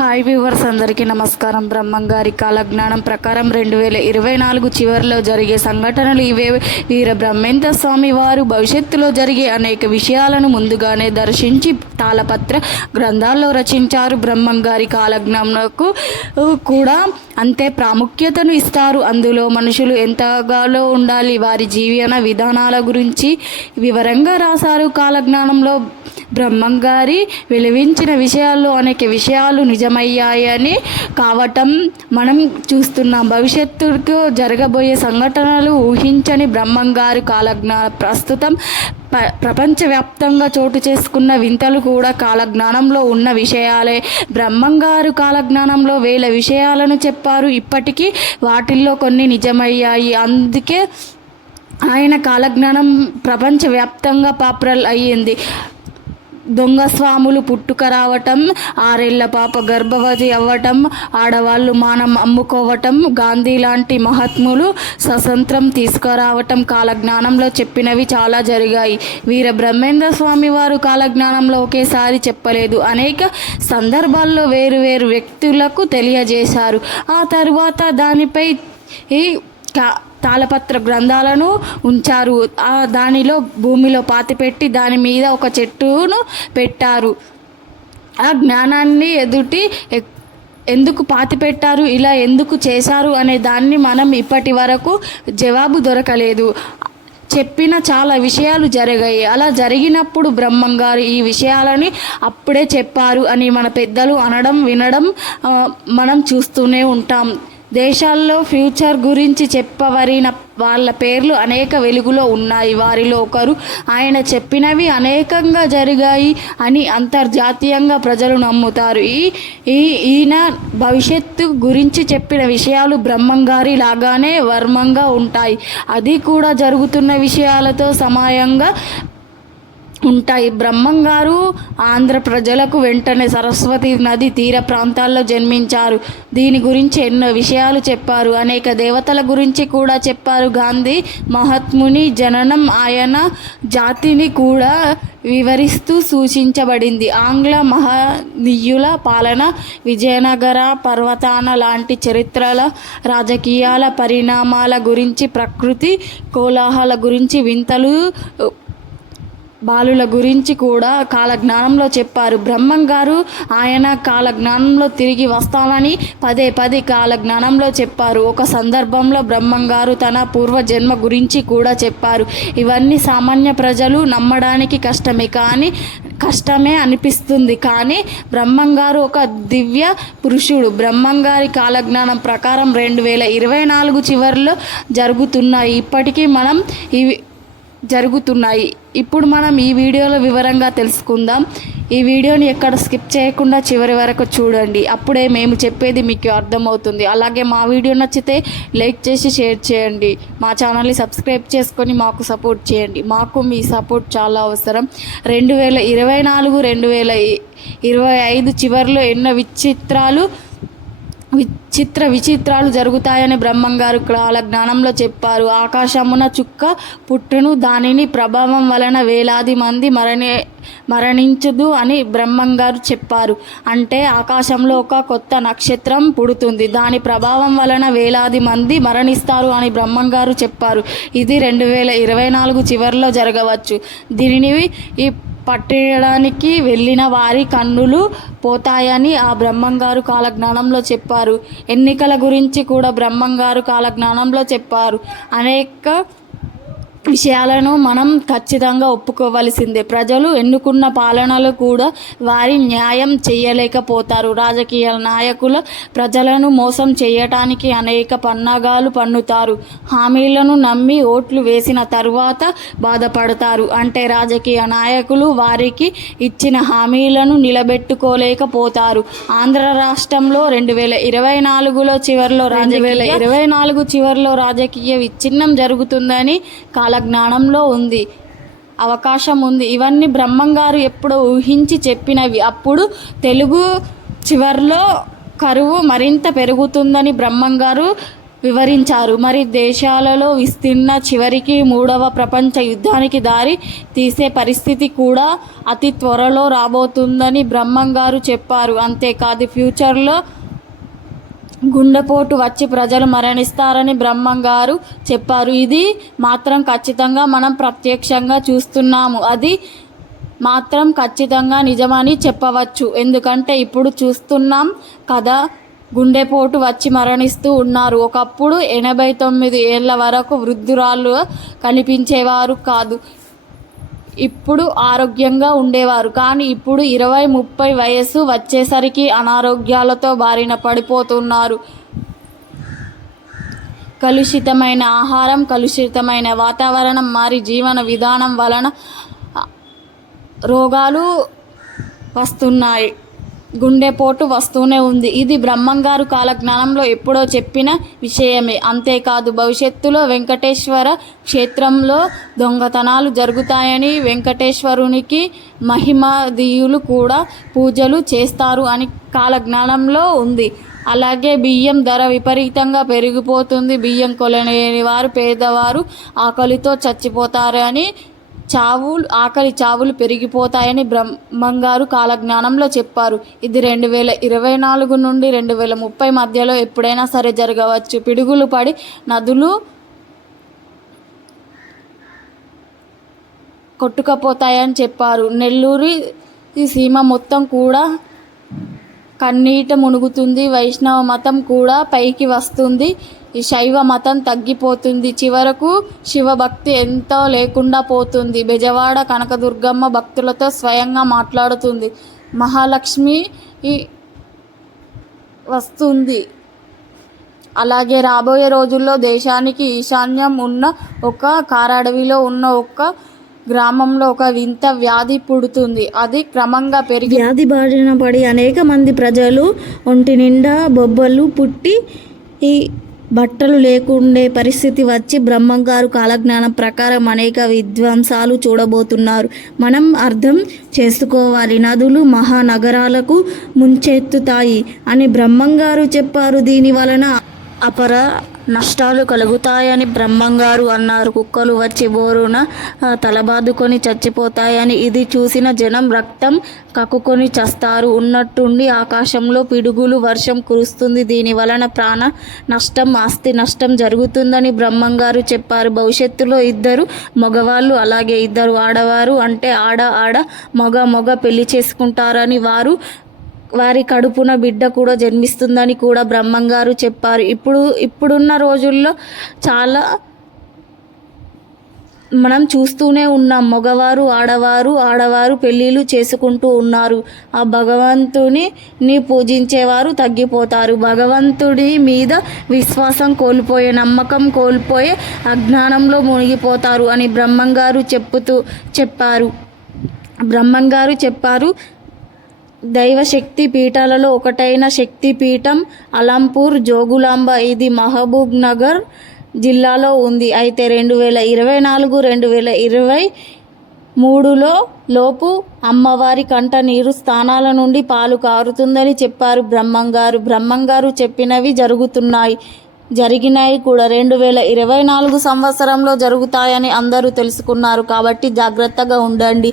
Hi viewers అందరికీ నమస్కారం. బ్రహ్మంగారి కాలజ్ఞానం ప్రకారం రెండు వేల ఇరవై నాలుగు చివరిలో జరిగే సంఘటనలు ఇవే. వీర బ్రహ్మేంద్ర స్వామి వారు భవిష్యత్తులో జరిగే అనేక విషయాలను ముందుగానే దర్శించి తాళపత్ర గ్రంథాల్లో రచించారు. బ్రహ్మంగారి కాలజ్ఞానంకు కూడా అంతే ప్రాముఖ్యతను ఇస్తారు. అందులో మనుషులు ఎంతగాలో ఉండాలి. వారి జీవన విధానాల గురించి వివరంగా రాశారు కాలజ్ఞానంలో. బ్రహ్మంగారి వెలివించిన విషయాల్లో అనేక విషయాలు నిజమయ్యాయని కావటం మనం చూస్తున్నాం. భవిష్యత్తుకు జరగబోయే సంఘటనలు ఊహించని బ్రహ్మంగారు కాలజ్ఞాన ప్రస్తుతం ప ప్రపంచవ్యాప్తంగా చోటు చేసుకున్న వింతలు కూడా కాలజ్ఞానంలో ఉన్న విషయాలే. బ్రహ్మంగారు కాలజ్ఞానంలో వేల విషయాలను చెప్పారు. ఇప్పటికీ వాటిల్లో కొన్ని నిజమయ్యాయి. అందుకే ఆయన కాలజ్ఞానం ప్రపంచవ్యాప్తంగా పాపులర్ అయ్యింది. దొంగ స్వాములు పుట్టుక రావటం ఆరేళ్ళ పాప గర్భవతి అవ్వటం ఆడవాళ్ళు మానం అమ్ముకోవటం గాంధీ లాంటి మహాత్ములు స్వతంత్రం తీసుకురావటం కాలజ్ఞానంలో చెప్పినవి చాలా జరిగాయి. వీర బ్రహ్మేంద్ర స్వామి వారు కాలజ్ఞానంలో ఒకేసారి చెప్పలేదు. అనేక సందర్భాల్లో వేరు వేరు వ్యక్తులకు తెలియజేశారు. ఆ తరువాత దానిపై ఈ కా తాళపత్ర గ్రంథాలను ఉంచారు. ఆ దానిలో భూమిలో పాతిపెట్టి దాని మీద ఒక చెట్టును పెట్టారు. ఆ జ్ఞానాన్ని ఎదుటి ఎందుకు పాతి పెట్టారు ఇలా ఎందుకు చేశారు అనే దాన్ని మనం ఇప్పటి వరకు జవాబు దొరకలేదు. చెప్పిన చాలా విషయాలు జరిగాయి. అలా జరిగినప్పుడు బ్రహ్మం గారు ఈ విషయాలని అప్పుడే చెప్పారు అని మన పెద్దలు అనడం వినడం మనం చూస్తూనే ఉంటాం. దేశాల్లో ఫ్యూచర్ గురించి చెప్పవరిన వాళ్ళ పేర్లు అనేక వెలుగులో ఉన్నాయి. వారిలో ఒకరు ఆయన చెప్పినవి అనేకంగా జరిగాయి అని అంతర్జాతీయంగా ప్రజలు నమ్ముతారు. ఈ ఈ ఈయన భవిష్యత్తు గురించి చెప్పిన విషయాలు బ్రహ్మంగారి లాగానే వర్మంగా ఉంటాయి. అది కూడా జరుగుతున్న విషయాలతో సమాయంగా ఉంటాయి. బ్రహ్మంగారు ఆంధ్ర ప్రజలకు వెంటనే సరస్వతి నది తీర ప్రాంతాల్లో జన్మించారు. దీని గురించి ఎన్నో విషయాలు చెప్పారు. అనేక దేవతల గురించి కూడా చెప్పారు గాంధీ. మహాత్ముని జననం ఆయన జాతిని కూడా వివరిస్తూ సూచించబడింది. ఆంగ్ల మహనీయుల పాలన విజయనగర పర్వతాన లాంటి చరిత్రల రాజకీయాల పరిణామాల గురించి ప్రకృతి కోలాహల గురించి వింతలు బాలుల గురించి కూడా కాలజ్ఞానంలో చెప్పారు. బ్రహ్మం గారు ఆయన కాలజ్ఞానంలో తిరిగి వస్తానని పదే పదే కాలజ్ఞానంలో చెప్పారు. ఒక సందర్భంలో బ్రహ్మం గారు తన పూర్వజన్మ గురించి కూడా చెప్పారు. ఇవన్నీ సామాన్య ప్రజలు నమ్మడానికి కష్టమే కానీ కష్టమే అనిపిస్తుంది కానీ బ్రహ్మం గారు ఒక దివ్య పురుషుడు. బ్రహ్మంగారి కాలజ్ఞానం ప్రకారం రెండు వేల ఇరవై నాలుగు చివరిలో జరుగుతున్నాయి. ఇప్పటికీ మనం ఇవి జరుగుతున్నాయి. ఇప్పుడు మనం ఈ వీడియోలో వివరంగా తెలుసుకుందాం. ఈ వీడియోని ఎక్కడ స్కిప్ చేయకుండా చివరి వరకు చూడండి. అప్పుడే మేము చెప్పేది మీకు అర్థమవుతుంది. అలాగే మా వీడియో నచ్చితే లైక్ చేసి షేర్ చేయండి. మా ఛానల్ని సబ్స్క్రైబ్ చేసుకొని మాకు సపోర్ట్ చేయండి. మాకు మీ సపోర్ట్ చాలా అవసరం. రెండు వేల ఇరవై నాలుగు రెండు వేల ఇరవై ఐదు చివరిలో ఎన్నో విచిత్రాలు విచిత్ర విచిత్రాలు జరుగుతాయని బ్రహ్మంగారు కాల జ్ఞానంలో చెప్పారు. ఆకాశమున చుక్క పుట్టును దానిని ప్రభావం వలన వేలాది మంది మరణే మరణించదు అని బ్రహ్మంగారు చెప్పారు. అంటే ఆకాశంలో ఒక కొత్త నక్షత్రం పుడుతుంది. దాని ప్రభావం వలన వేలాది మంది మరణిస్తారు అని బ్రహ్మంగారు చెప్పారు. ఇది రెండు వేల ఇరవై నాలుగు చివరిలో జరగవచ్చు. దీనిని ఈ పట్టేయడానికి వెళ్ళిన వారి కన్నులు పోతాయని ఆ బ్రహ్మంగారు కాలజ్ఞానంలో చెప్పారు. ఎన్నికల గురించి కూడా బ్రహ్మంగారు కాలజ్ఞానంలో చెప్పారు. అనేక విషయాలను మనం ఖచ్చితంగా ఒప్పుకోవలసిందే. ప్రజలు ఎన్నుకున్న పాలనలు కూడా వారి న్యాయం చేయలేకపోతారు. రాజకీయ నాయకుల ప్రజలను మోసం చేయటానికి అనేక పన్నాగాలు పన్నుతారు. హామీలను నమ్మి ఓట్లు వేసిన తరువాత బాధపడతారు. అంటే రాజకీయ నాయకులు వారికి ఇచ్చిన హామీలను నిలబెట్టుకోలేకపోతారు. ఆంధ్ర రాష్ట్రంలో రెండు వేల ఇరవై నాలుగులో చివరిలో రెండు వేల ఇరవై నాలుగు చివరిలో రాజకీయ విచ్ఛిన్నం జరుగుతుందని కాల జ్ఞానంలో ఉంది. అవకాశం ఉంది. ఇవన్నీ బ్రహ్మంగారు ఎప్పుడో ఊహించి చెప్పినవి. అప్పుడు తెలుగు చివర్లో కరువు మరింత పెరుగుతుందని బ్రహ్మంగారు వివరించారు. మరి దేశాలలో విస్తీర్ణ చివరికి మూడవ ప్రపంచ యుద్ధానికి దారి తీసే పరిస్థితి కూడా అతి త్వరలో రాబోతుందని బ్రహ్మం గారు చెప్పారు. అంతేకాదు ఫ్యూచర్లో గుండెపోటు వచ్చి ప్రజలు మరణిస్తారని బ్రహ్మం గారు చెప్పారు. ఇది మాత్రం ఖచ్చితంగా మనం ప్రత్యక్షంగా చూస్తున్నాము. అది మాత్రం ఖచ్చితంగా నిజమని చెప్పవచ్చు. ఎందుకంటే ఇప్పుడు చూస్తున్నాం కదా గుండెపోటు వచ్చి మరణిస్తూ ఉన్నారు. ఒకప్పుడు ఎనభై తొమ్మిది ఏళ్ళ వరకు వృద్ధురాళ్ళు కనిపించేవారు కాదు. ఇప్పుడు ఆరోగ్యంగా ఉండేవారు. కానీ ఇప్పుడు ఇరవై ముప్పై వయస్సు వచ్చేసరికి అనారోగ్యాలతో బారిన పడిపోతున్నారు. కలుషితమైన ఆహారం కలుషితమైన వాతావరణం మారి జీవన విధానం వలన రోగాలు వస్తున్నాయి. గుండెపోటు వస్తూనే ఉంది. ఇది బ్రహ్మంగారు కాలజ్ఞానంలో ఎప్పుడో చెప్పిన విషయమే. అంతేకాదు భవిష్యత్తులో వెంకటేశ్వర క్షేత్రంలో దొంగతనాలు జరుగుతాయని వెంకటేశ్వరునికి మహిమదీయులు కూడా పూజలు చేస్తారు అని కాలజ్ఞానంలో ఉంది. అలాగే బియ్యం ధర విపరీతంగా పెరిగిపోతుంది. బియ్యం కొలనేని వారు పేదవారు ఆకలితో చచ్చిపోతారు అని చావులు ఆకలి చావులు పెరిగిపోతాయని బ్రహ్మంగారు కాలజ్ఞానంలో చెప్పారు. ఇది రెండు వేల ఇరవై నాలుగు నుండి రెండు వేల ముప్పై మధ్యలో ఎప్పుడైనా సరే జరగవచ్చు. పిడుగులు పడి నదులు కొట్టుకపోతాయని చెప్పారు. నెల్లూరి సీమ మొత్తం కూడా కన్నీట మునుగుతుంది. వైష్ణవ మతం కూడా పైకి వస్తుంది. ఈ శైవ మతం తగ్గిపోతుంది. చివరకు శివభక్తి ఎంతో లేకుండా పోతుంది. బెజవాడ కనకదుర్గమ్మ భక్తులతో స్వయంగా మాట్లాడుతుంది. మహాలక్ష్మి వస్తుంది. అలాగే రాబోయే రోజుల్లో దేశానికి ఈశాన్యం ఉన్న ఒక కారడవిలో ఉన్న ఒక గ్రామంలో ఒక వింత వ్యాధి పుడుతుంది. అది క్రమంగా పెరిగి వ్యాధి బారిన పడి అనేక మంది ప్రజలు ఒంటి నిండా బొబ్బలు పుట్టి ఈ బట్టలు లేకుండే పరిస్థితి వచ్చి బ్రహ్మంగారు కాలజ్ఞానం ప్రకారం అనేక విధ్వంసాలు చూడబోతున్నారు. మనం అర్థం చేసుకోవాలి. నదులు మహానగరాలకు ముంచెత్తుతాయి అని బ్రహ్మంగారు చెప్పారు. దీని వలన అపర నష్టాలు కలుగుతాయని బ్రహ్మంగారు అన్నారు. కుక్కలు వచ్చి బోరున తలబాదుకొని చచ్చిపోతాయని ఇది చూసిన జనం రక్తం కక్కుకొని చస్తారు. ఉన్నట్టుండి ఆకాశంలో పిడుగులు వర్షం కురుస్తుంది. దీని వలన ప్రాణ నష్టం ఆస్తి నష్టం జరుగుతుందని బ్రహ్మంగారు చెప్పారు. భవిష్యత్తులో ఇద్దరు మగవాళ్ళు అలాగే ఇద్దరు ఆడవారు అంటే ఆడ ఆడ మగ మగ పెళ్ళి చేసుకుంటారని వారు వారి కడుపున బిడ్డ కూడా జన్మిస్తుందని కూడా బ్రహ్మంగారు చెప్పారు. ఇప్పుడు ఇప్పుడున్న రోజుల్లో చాలా మనం చూస్తూనే ఉన్నాం. మగవారు ఆడవారు ఆడవారు పెళ్ళిళ్ళు చేసుకుంటూ ఉన్నారు. ఆ భగవంతుని ని పూజించేవారు తగ్గిపోతారు. భగవంతుడి మీద విశ్వాసం కోల్పోయే నమ్మకం కోల్పోయే అజ్ఞానంలో మునిగిపోతారు అని బ్రహ్మంగారు చెప్పుతూ చెప్పారు. బ్రహ్మంగారు చెప్పారు దైవశక్తి పీఠాలలో ఒకటైన శక్తి పీఠం అలంపూర్ జోగులాంబ. ఇది మహబూబ్ నగర్ జిల్లాలో ఉంది. అయితే రెండు వేల ఇరవై నాలుగు రెండు వేల ఇరవై మూడులో లోపు అమ్మవారి కంట నీరు స్థానాల నుండి పాలు కారుతుందని చెప్పారు బ్రహ్మంగారు. బ్రహ్మంగారు చెప్పినవి జరుగుతున్నాయి. జరిగినాయి కూడా రెండు వేల ఇరవై నాలుగు సంవత్సరంలో జరుగుతాయని అందరూ తెలుసుకున్నారు. కాబట్టి జాగ్రత్తగా ఉండండి.